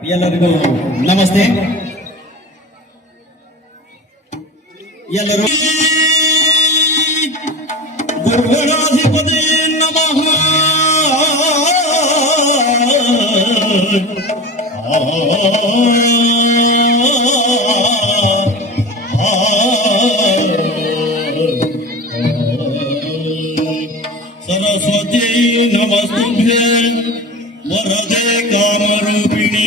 ಎಲ್ಲರಿಗೂ ನಮಸ್ತೆ. ಎಲ್ಲರೂ ಗುರುಗಣಾಧಿಪತಿ ನಮಃ. सरस्वती नमस्तुभ्ये वरदे कामरूपिणी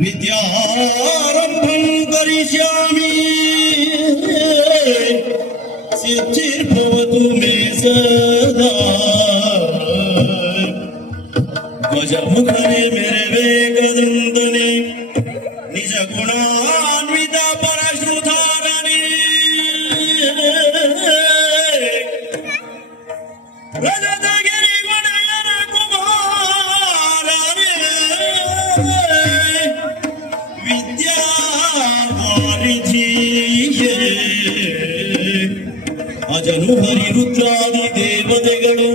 विद्यारम्भं करिष्यामि सिद्धिर्भवतु मे सदा. गजमुखने मेरे वेगदन्तने निज गुणान्वित परश्रुधारणे रजतगिरि वनयन कुमारने ವಿದ್ಯಾವಾರಿಧಿಯೇ ಅಜನು ಹರಿ ರುದ್ರಾದಿ ದೇವತೆಗಳು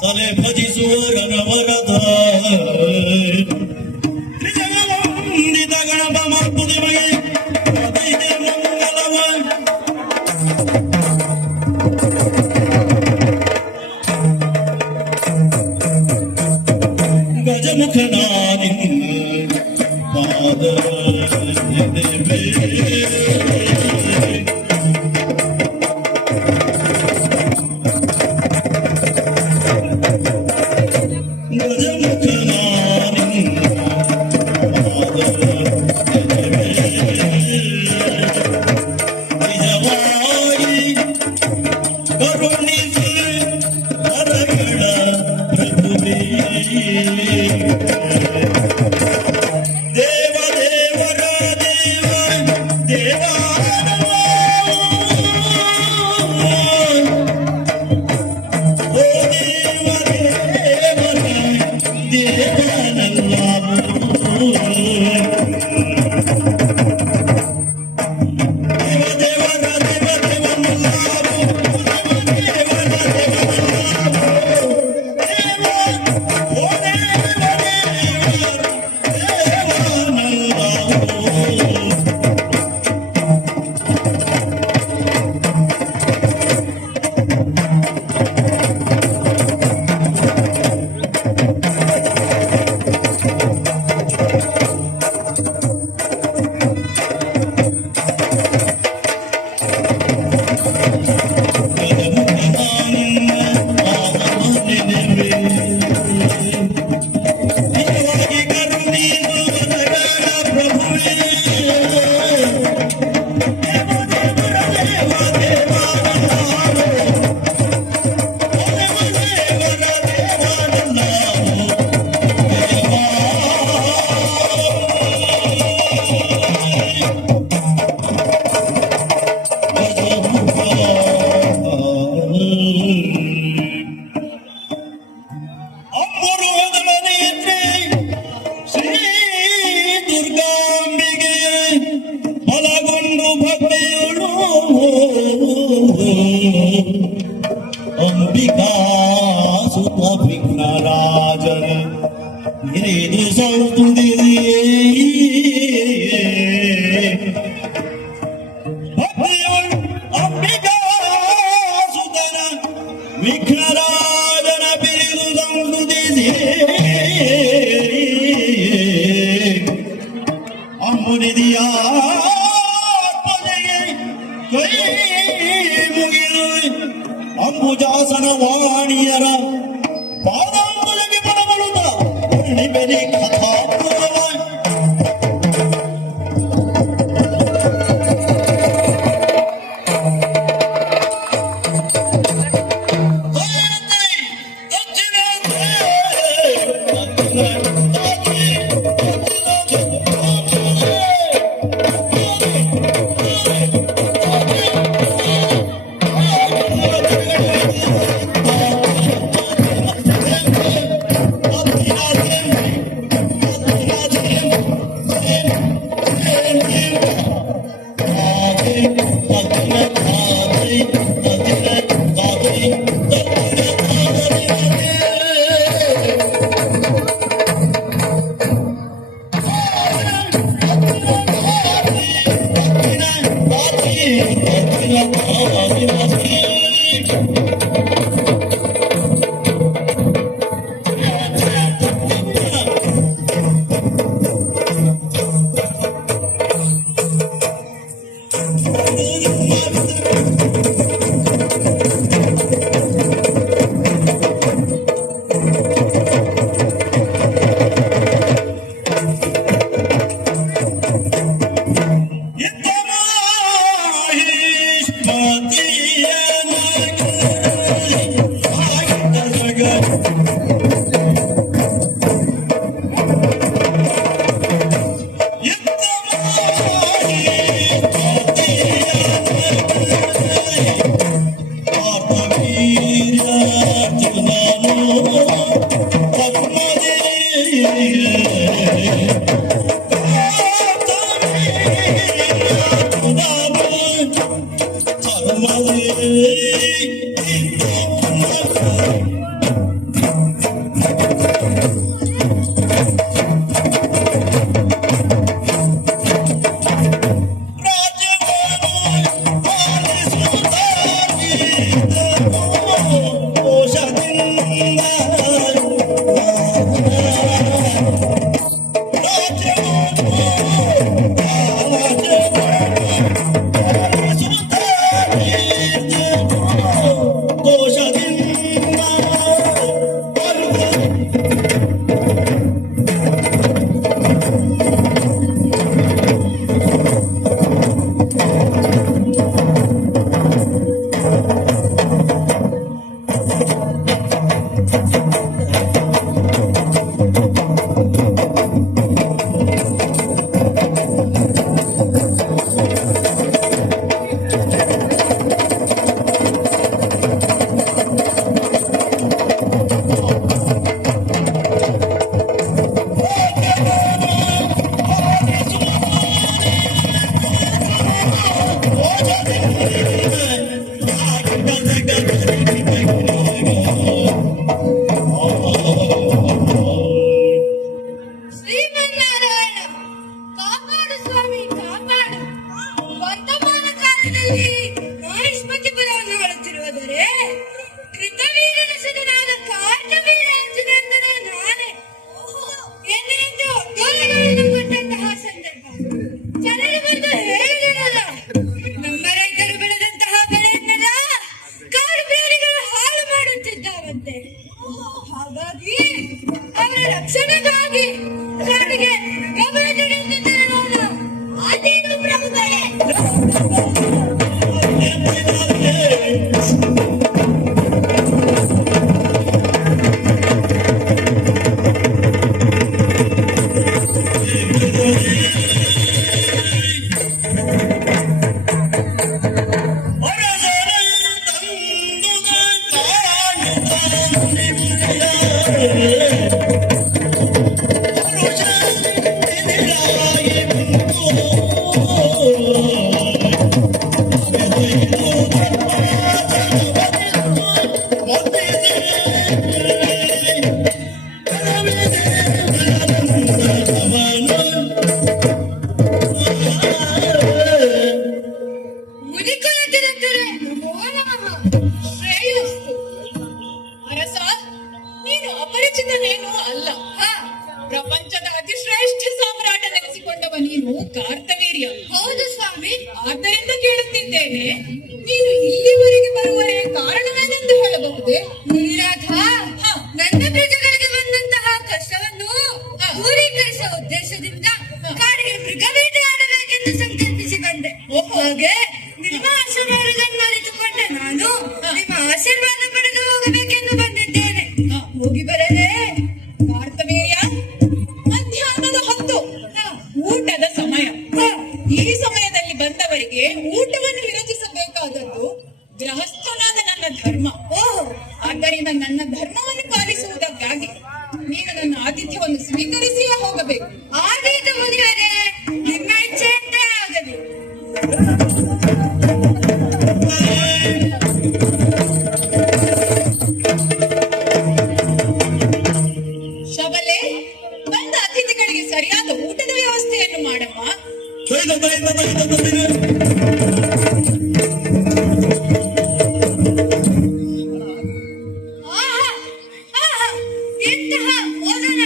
ಸಲೆ ಭಜಿಸುವ ಗಣವರದ ತ್ರಿಜಗವಂದಿತ ಗಣಪ ಮರ್ಪುದಿಮಗೆ ಮಂಗಲವ ಗಜಮುಖನಾದಿ ಪಾದ ಅಂಬಿಕಾ ಸುತ ವಿಘ್ನರಾಜನ ಹಿರಿದು ಸೌತುಂದಿರಿಯೇ ಅಂಬಿಕಾ ಸುತನ ವಿಘ್ನರಾಜನ ಬಿರಿದು ಸೌತುಂದಿರಿಯೇ ಅಮ್ಮುನಿದಿಯಾ ಕೈ ಮುಗಿದು ಅಂಬುಜಾಸನ ವಾಣಿಯರ ಪಾದಾಂಬುಜಗೆ ಪರಮಳುತ ಬೆರಿ ಕಥಾಪುರವ ಪ್ರಪಂಚದ ಅತಿಶ್ರೇಷ್ಠ ಸಾಮ್ರಾಟ ನೆನೆಸಿಕೊಂಡವ ನೀನು ಕಾರ್ತವೀರ್ಯ. ಹೌದು ಸ್ವಾಮಿ. ಆದ್ದರಿಂದ ಕೇಳುತ್ತಿದ್ದೇನೆ, ನೀನು ಇಲ್ಲಿವರೆಗೆ ಬರುವ ಕಾರಣವೇನೆಂದು ಹೇಳಬಹುದೇ? ಮುನಿನಾಥ, ನನ್ನ ಪ್ರಜೆಗಳಿಗೆ ಬಂದಂತಹ ಕಷ್ಟವನ್ನು ದೂರೀಕರಿಸುವ ಉದ್ದೇಶದಿಂದ ಕಾಡಿಗೆ ಮೃಗವೇಟೆ ಆಡಬೇಕೆಂದು ಸಂಕಲ್ಪಿಸಿ ಬಂದೆ. ಹಾಗೆ ನಿಮ್ಮ ಆಶೀರ್ವಾದವನ್ನು ಅರಿತುಕೊಂಡೆ ನಾನು ನಿಮ್ಮ ಆಶೀರ್ವಾದ ಪಡೆದು ಹೋಗಬೇಕೆಂದು ಬಂದಿದ್ದೇನೆ. ಹೋಗಿ ಬರಲೇ? ಕಾರ್ತವೀರ್ಯ, ಮಧ್ಯಾಹ್ನದ ಹೊತ್ತು ಊಟದ ಸಮಯ. ಈ ಸಮಯದಲ್ಲಿ ಬಂದವರಿಗೆ ಊಟವನ್ನು ವಿರಚಿಸಬೇಕಾದದ್ದು ಗೃಹಸ್ಥನಾದ ನನ್ನ ಧರ್ಮ. ಆದ್ದರಿಂದ ನನ್ನ ಧರ್ಮವನ್ನು ಪಾಲಿಸುವುದಕ್ಕಾಗಿ ನೀನು ನನ್ನ ಆತಿಥ್ಯವನ್ನು ಸ್ವೀಕರಿಸಿಯೇ ಹೋಗಬೇಕು. ಆದೀತು ಮುನಿವರೇ, ನಿಮ್ಮ ಇಚ್ಛೆಯಂತೆ ಆಗಲಿ. ಶಬಲೆ, ಬಂದ ಅತಿಥಿಗಳಿಗೆ ಸರಿಯಾದ ಊಟದ ವ್ಯವಸ್ಥೆಯನ್ನು ಮಾಡಮ್ಮ. ಎಂತಹ ಭೋಜನ,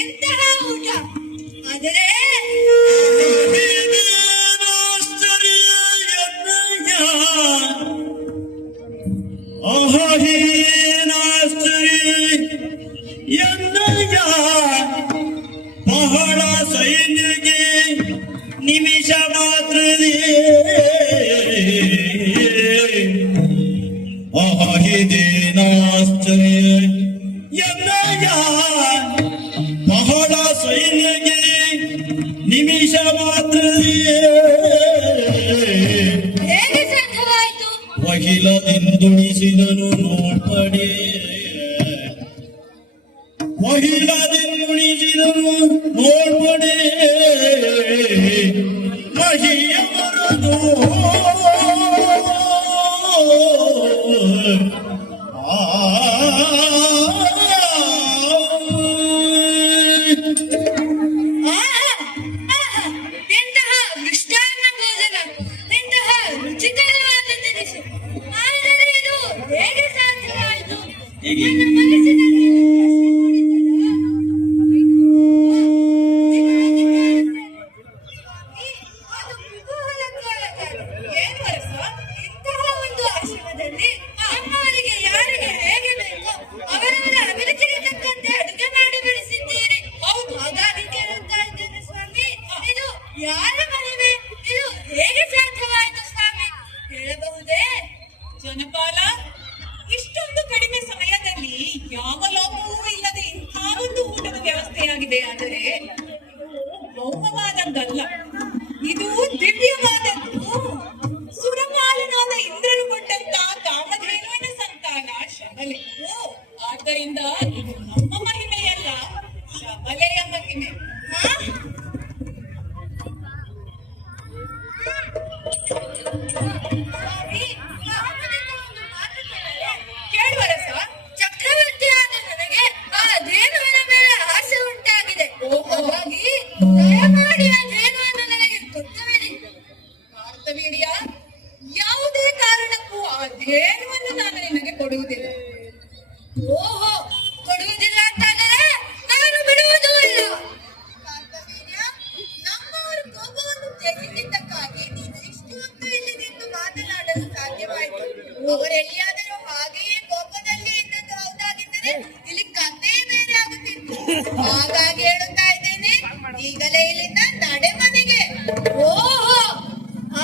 ಎಂತಹ ಊಟ! ಆದರೆ ಬಹಳ ಸೈನ್ಯಗೆ ನಿಮಿಷ ಮಾತ್ರ ಬಹಳ ಸೈನ್ಯಗೆ ನಿಮಿಷ ಮಾತ್ರ ಹೇಗೆ ಸಾಧ್ಯವಾಯಿತು? ಮಹಿಳದಿಂದುಣಿಸಿದನು ನೋಡ್ಪಡೆ, ಮಹಿಳದಿಂದುಣಿಸಿದನು ನೋಡ್ಪಡೆ, ಮಹಿಯ ಮರದು ಎಂತಹ ಮೃಷ್ಟಾನ್ನ ಭೋಜನ, ಎಂತಹ ರುಚಿಕರವಾದ ತಿನಿಸು! ಆದರೆ ಇದು ಹೇಗೆ ಸಾಧ್ಯವಾಯಿತು? ನನ್ನ ಮನಸ್ಸಿನಲ್ಲಿ ಭೌಮವಾಗಿದೆ, ಆದರೆ ಭೌಮವಾದದ್ದಲ್ಲ, ಇದು ದಿವ್ಯವಾದದ್ದು. ಸುರಪಾಲನಾದ ಇಂದ್ರನು ಕೊಟ್ಟಂತಹ ಕಾಮಧೇನುವಿನ ಸಂತಾನ ಶಬಲೆ. ಆದ್ದರಿಂದ ಇದು ನಮ್ಮ ಮಹಿಮೆಯಲ್ಲ, ಶಬಲೆಯ ಮಹಿಮೆ. ಹಾ? ಸ್ವಾಮಿ, ರಾಮನಿಂದ ಒಂದು ಮಾತು ಕೇಳಲೇ? ಕೇಳುವರಸ? ಚಕ್ರವರ್ತಿಯಾದ ನನಗೆ ಆ ಧೇನುವಿನ ಮೇಲೆ ಆಸೆ ಉಂಟಾಗಿದೆ. ಓಹೋ. ಹಾಗಾಗಿ ದಯಮಾಡಿ ಆ ಧೇನುವನ್ನು ನನಗೆ ಕೊಟ್ಟುಬಿಡಿ. ಕಾರ್ತವೀರ್ಯ, ಯಾವುದೇ ಕಾರಣಕ್ಕೂ ಆ ಧೇನುವನ್ನು ನಾನು ನಿನಗೆ ಕೊಡುವುದಿಲ್ಲ. ಓಹೋ, ಕೊಡುವುದಿಲ್ಲ ಅಂತಾದರೆ ನಾನು ಬಿಡುವುದೂ ಇಲ್ಲ. ಕಾರ್ತವೀರ್ಯ, ನಮ್ಮವರ ಕೋಪವನ್ನು ತ್ಯಜಿಸಿದ್ದಕ್ಕಾಗಿ ನೀನು ಇಷ್ಟು ಹೊತ್ತು ಇಲ್ಲಿ ನಿಂತು ಮಾತನಾಡಲು ಸಾಧ್ಯವಾಯಿತು. ಅವರೆಲ್ಲಿಯಾದರೂ ಹಾಗೆಯೇ ಕೋಪದಲ್ಲಿ ಇದ್ದದ್ದು ಹೌದಾಗಿದ್ದರೆ ಇಲ್ಲಿ ಕಥೆಯೇ ಬೇರೆ ಆಗುತ್ತಿತ್ತು. ಹಾಗಾಗಿ ಹೇಳುತ್ತಾ ಇದ್ದೇನೆ, ಈಗಲೇ ಇಲ್ಲಿಂದ ನಡೆ ಮನೆಗೆ. ಓಹೋ,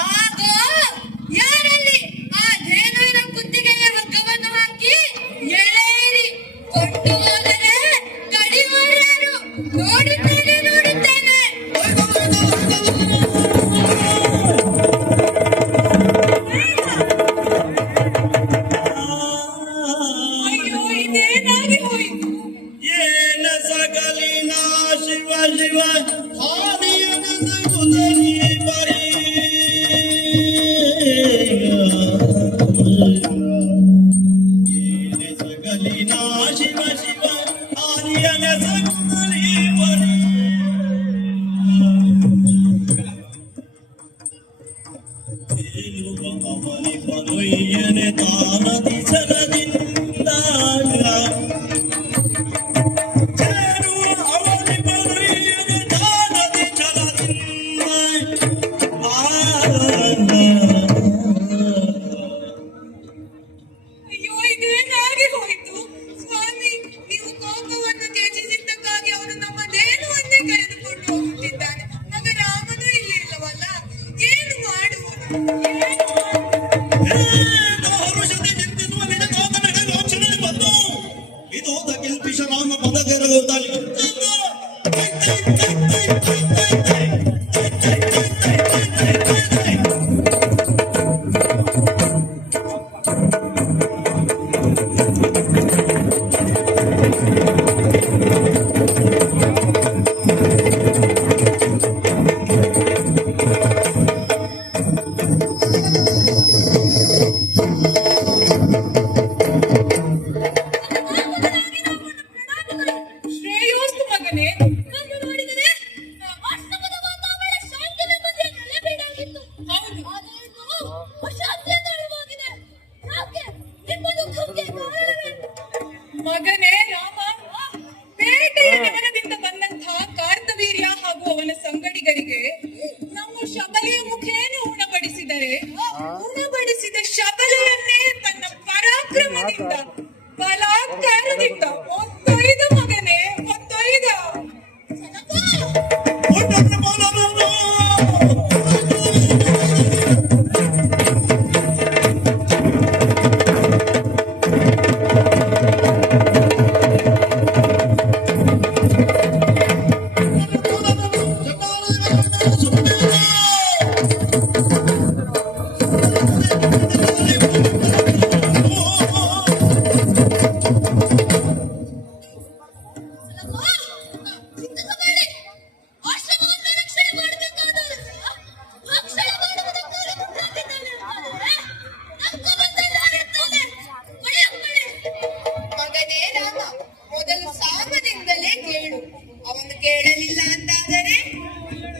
ಆಗ ಯಾರಲ್ಲಿ ಆ ಧೇನುವಿನ ಕುತ್ತಿಗೆಯ ಹಗ್ಗವನ್ನು ಹಾಕಿ ಎಳೆಯಿರಿ. ಕೊಟ್ಟು ಹೋದರೆ ಕಡಿಯುವವರು ನೋಡುತ್ತೇನೆ ನೋಡುತ್ತೇನೆ. ಅಯ್ಯೋ, ಇದೇನಾಗಿ ಹೋಯಿತು? ಏನ ಸಕಲಿನ ಶಿವ ಶಿವ ಆದಿಯನ ಸಗುದನಿ ಬರೀ ಏನ ಸಕಲಿನ ಶಿವ ಶಿವ ಆದಿಯನ ಸಗುದನಿ ಬರೀ ಅವನಿ ಬರುಯ್ಯನೆ ತಾನದಿ ಸರದಿಂದ ಅಯ್ಯೋ, ಇದೇನಾಗಿ ಹೋಯಿತು? ಸ್ವಾಮಿ, ನೀವು ಕೋಪವನ್ನು ತ್ಯಜಿಸಿದ್ದಕ್ಕಾಗಿ ಅವನು ನಮ್ಮ ಧೇನುವನ್ನೇ ಕರೆದುಕೊಂಡು ಹೋಗುತ್ತಿದ್ದಾನೆ. ಮಗ ರಾಮನು ಇಲ್ಲಿ ಇಲ್ಲವಲ್ಲ, ಏನು ಮಾಡುವುದು? ಏನು ಮಾಡುವುದು? ಇದು ಕಿಲ್ಪಿಶ ರಾಮ ಪದಕರಗೋದಲ್ಲಿ ಶ್ರೇಯೋಸ್ತು ಮಗನೇ. ಕಣ್ಣು ನೋಡಿದರೆ ಆಶ್ರಮದ ವಾತಾವರಣ ಶಾಂತಿ ನೆಮ್ಮದಿಯ ನೆಲೆಬೀಡಾಗಿತ್ತು. ಹೌದು. ಆದರೆ ಇಂದು ಅಶಾಂತಿಯ ತಳುವಾಗಿದೆ. ಯಾಕೆ? ನಿಮ್ಮ ದುಃಖಕ್ಕೆ ಕಾರಣವೇನು? ಮಗನೇ ರಾಮ, ಬೇಟೆಯ ನಗರದಿಂದ ಬಂದಂತಹ ಕಾರ್ತವೀರ್ಯ ಹಾಗೂ ಅವನ ಸಂಗಡಿಗರಿಗೆ ನಮ್ಮ ಶಬಲೆಯ ಮುಖೇನ ಉಣಬಡಿಸಿದರೆ, ಉಣಬಡಿಸಿದ ಶಬಲೆಯನ್ನೇ ತನ್ನ ಪರಾಕ್ರಮದಿಂದ ಬಲಾತ್ಕಾರದಿಂದ ಒತ್ತೊಯ್ದ ಮಗನೇ, ಒತ್ತೊಯ್ದ. ಚಿಂತಿಸಬೇಡಿ. ಆಶ್ರಮವನ್ನು ರಕ್ಷಣೆ ಮಾಡಬೇಕಾದರೆ ರಕ್ಷಣೆ ಮಾಡುವುದಕ್ಕಾಗಿ ಮುಂದಾಗಿದ್ದಾನೆ ಅಂತಾದರೆ ನಂಬುವುದಿಲ್ಲವೆಂತಾನೆ. ಒಳ್ಳೆಯ ಮಗನೇ ರಾಮ, ಮೊದಲು ಸಾಮದಿಂದಲೇ ಕೇಳು. ಅವನು ಕೇಳಲಿಲ್ಲ ಅಂತಾದರೆ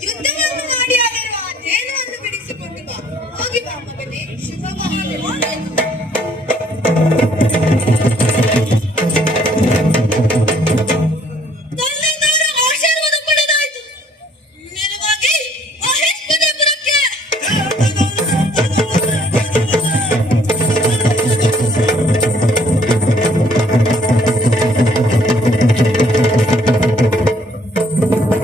ಯುದ್ಧವನ್ನು ಮಾಡಿ ಆದರೂ ಆ ಧೇನುವನ್ನು ಬಿಡಿಸಿಕೊಂಡು ಬಾ. ಹೋಗಿ ಬಾ ಮಗನೇ, ಶುಭವಾಗಲಿ. ತನ್ನಿಂದವರ ಆಶೀರ್ವಾದ ಪಡೆದಾಯಿತು. ನೇರವಾಗಿ ಮಹೇಶ್ವರಪುರಕ್ಕೆ. ¡Vamos!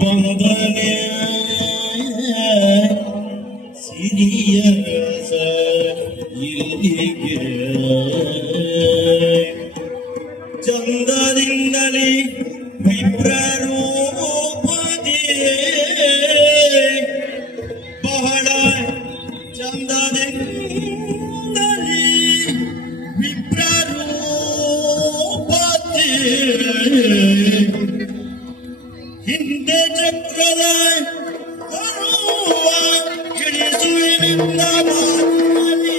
ಬಂದನೆ ಸಿರಿಯ ರಸ ಇಲ್ಲಿಗೆ ಚಂದದಿಂದಲೇ ವಿಪ್ರರೂಪದಿ ಬಹಳ ಚಂದದಿಂದಲೇ ವಿಪ್ರರೂಪದಿ ಹಿಂದೆ ಚಕ್ರದ ಬರುವ ಇಳಿಸುವಿನಿಂದ ಮಾತನಾಡಿ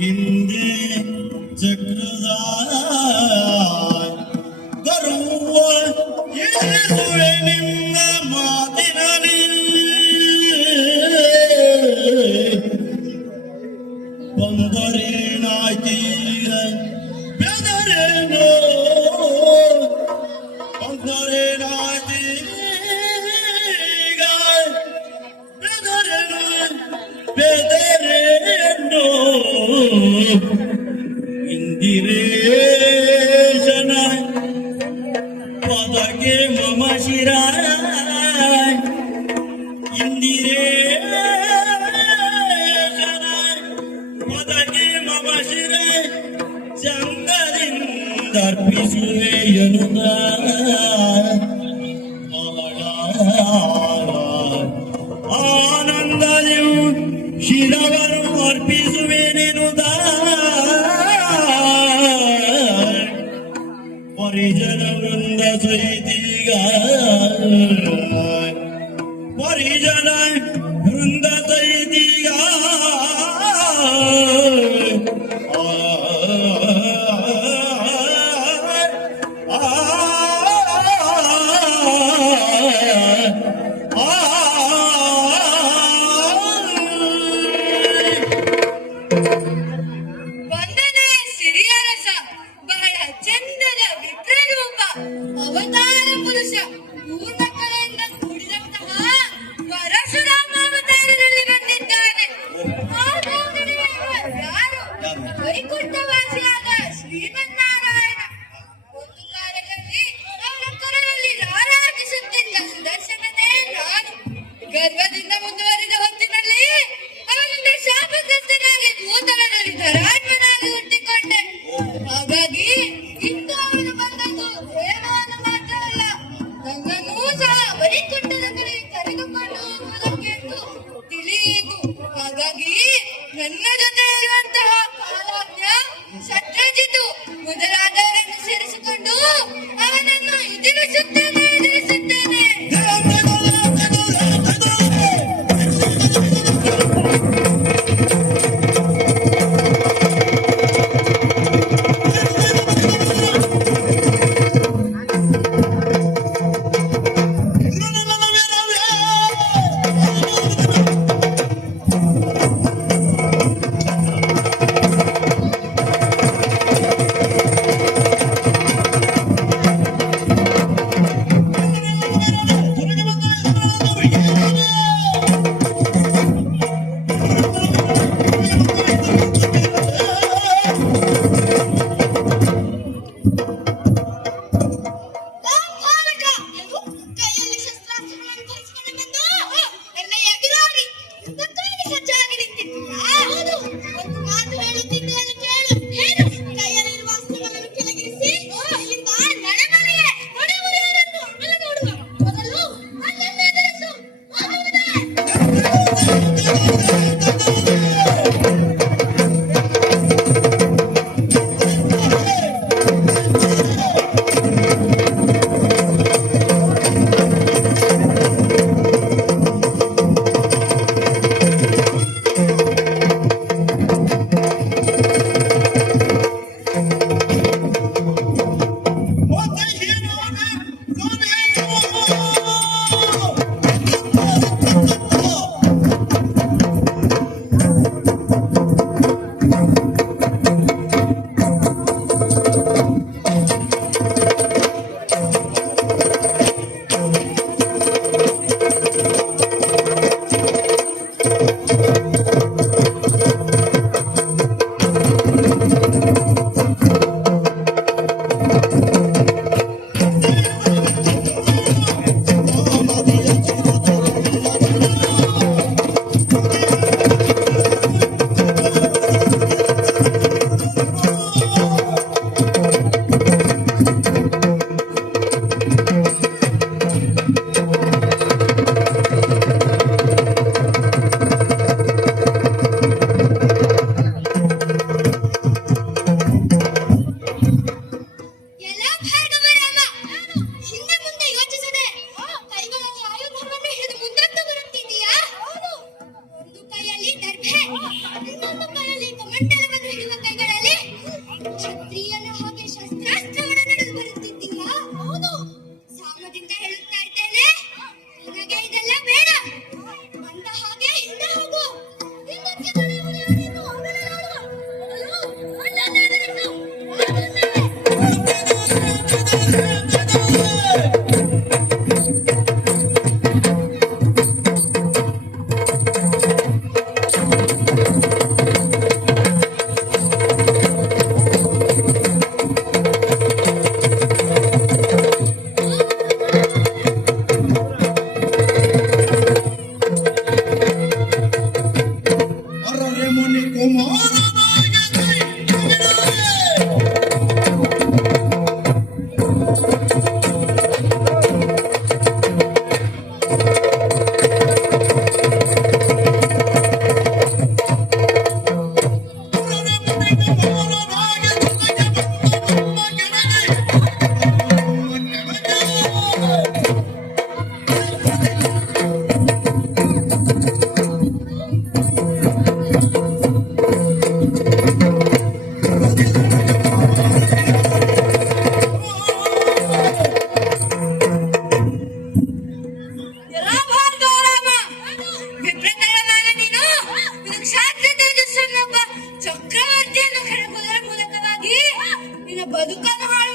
ಹಿಂದೆ ಚಕ್ರದ ಬರುವ ಇಳಿಸುವಿನಿಂದ ಮಾತಿನಲ್ಲಿ ಬಂದರೇನಾಯ್ತೀರ ಬೆದರೇನೋ ಬಂದರೇನಾಯ್ತೀಗ ಬೆದರೇನೋ ಇಂದಿರೇಶನ ಪದಗೆ ಮಮ ಶಿರ ಇಂದಿರೇಶನ ಪದಗೆ ಮಮ ಶಿರ ಚಂದದಿಂದರ್ಪಿಸುವೆ ಎನ್ನುತ್ತ ಆನಂದದಿಯು ಶಿರವನ್ನು ಅರ್ಪಿಸುವೆನೆನುದ ಪರಿಜನ ವೃಂದ ಸಹಿತೀಗ ಪರಿಜನ ವೃಂದ ಸಹಿತೀಗ ವಂದನೆ ಸಿರಿಯರಸ ಬಹಳ ಚಂದದ ವಿಪ್ರರೂಪ ಅವತಾರ ಪುರುಷ ಪೂರ್ಣ ಕಲೆಯಿಂದ ಕೂಡಿದಂತಹ ಪರಶುರಾಮ ಅವತಾರದಲ್ಲಿ ಬಂದಿದ್ದಾನೆ. ಆ ದೇವರಿಗೆ ಯಾರು? ವೈಕುಂಠವಾಸಿಯಾದ ಶ್ರೀಮನ್ನಾರಾಯಣ. ಒಂದು ಕಾಲದಲ್ಲಿ ಅವನ ಕೊರಳಲ್ಲಿ ರಾರಾಜಿಸುತ್ತಿದ್ದ ಸುದರ್ಶನನೇ ನಾನು. ಗರ್ವದಿಂದ ಮುಂದುವರಿದ ಹೊತ್ತಿನಲ್ಲಿ ಅವನಿಂದ ಶಾಪಗ್ರಸ್ತನಾಗಿ ಭೂತಲದಲ್ಲಿ ಧರಾತ್ಮನಾಗಿ ಹುಟ್ಟಿಕೊಂಡೆ. ಹಾಗಾಗಿ ಇಂದು ಅವನು ಬಂದದ್ದು ದೇವವನ್ನು ಮಾತ್ರವಲ್ಲ, ನನ್ನನ್ನೂ ಸಹ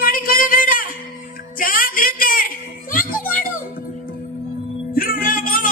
ಮಾಡಿಕೊಳ್ಳಬೇಡ. ಜಾಗ್ರತೆ. ಸಾಕು ಮಾಡು. ತಿರುವೆ ಬಾಲ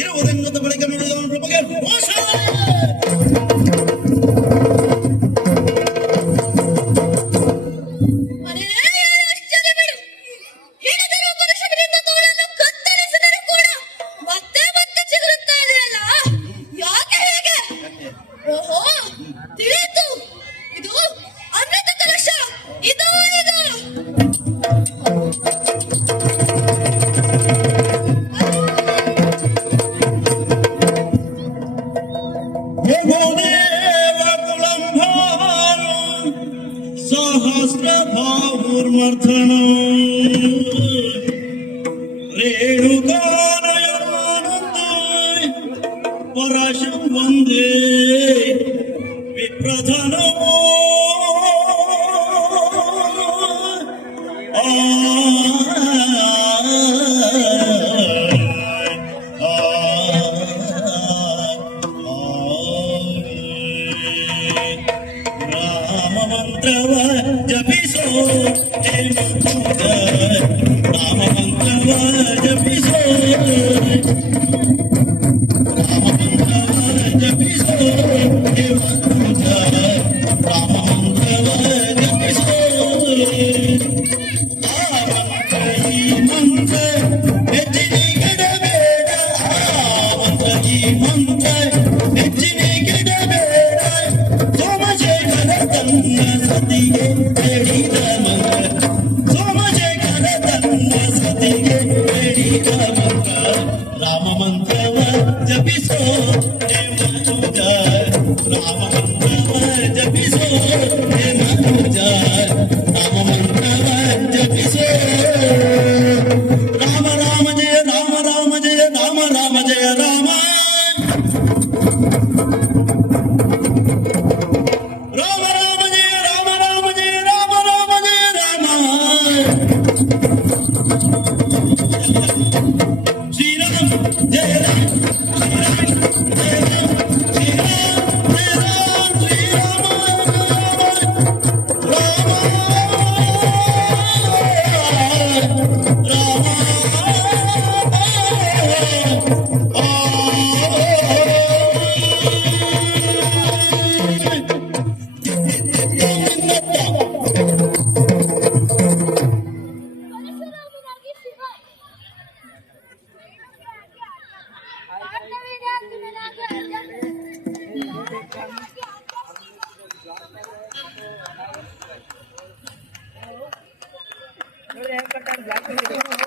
ಇರುವುದೆಂಗದ ಬಳಿಕ ನುಡಿದವನ ಬಗ್ಗೆ ರೋಷ. ಓಹೋ, ತಿಳಿಯಿತು. ಇದು ಅಮೃತ ಕಲಶ. ಇದು ದೇವ ಕುಲಂಭಾರು ಸಹಸ್ರ ಭಾವುರ್ಮರ್ಥಣ ರೇಣುಕಾನಯನಂದೇ ಪರಶಂ ವಂದೇ ವಿಪ್ರಧನಮೋ ರಾಮ ಮಂತ್ರವ ಜಪಿಸೋ ರಾಮ ಮಂತ್ರವ ಜಪಿಸೋ ರಾಮ ಮಂತ್ರವ ಜಪಿಸೋ ರಾಮ ಮಂತ್ರವ ಜಪಿಸೋ ಈ ಮಂತ್ರ ಹೆಚ್ಚಿನಿಗಿಡಬೇಡ ಈ ಮಂತ್ರ ಹೆಚ್ಚಿನಿಗಿಡಬೇಡ ಸೋಮಶೇಖರ ತನ್ನ ಸತಿಗೆ ಹೇಳಿದ ಮಂತ್ರ ಸೋಮಶೇಖರ ತನ್ನ ಸತಿಗೆ ಹೇಳಿದ ಮಂತ್ರ ರಾಮ ಮಂತ್ರವ ಜಪಿಸೋ ಹೇ ಮನುಜ ರಾಮ ಮಂತ್ರವ ಜಪಿಸೋ ಹೇ ಮನುಜ ರಾಮ ಮಂತ್ರವ ಜಪಿಸೋ ರಾಮ ರಾಮ ಜಯ ರಾಮ ರಾಮ ಜಯ ರಾಮ ರಾಮ ಜಯ ರಾಮ ರಾಮ ರಾಮ ಜಯ ರಾಮ ರಾಮ ಜಯ ರಾಮ ರಾಮ ಜಯ ರಾಮ ಶ್ರೀರಾಮ ಜಯ ರಾಮ ನೋಡಿ ಹೆಂಗ್ ಕಟ್ಟಾರ ಬ್ಲಾಕ್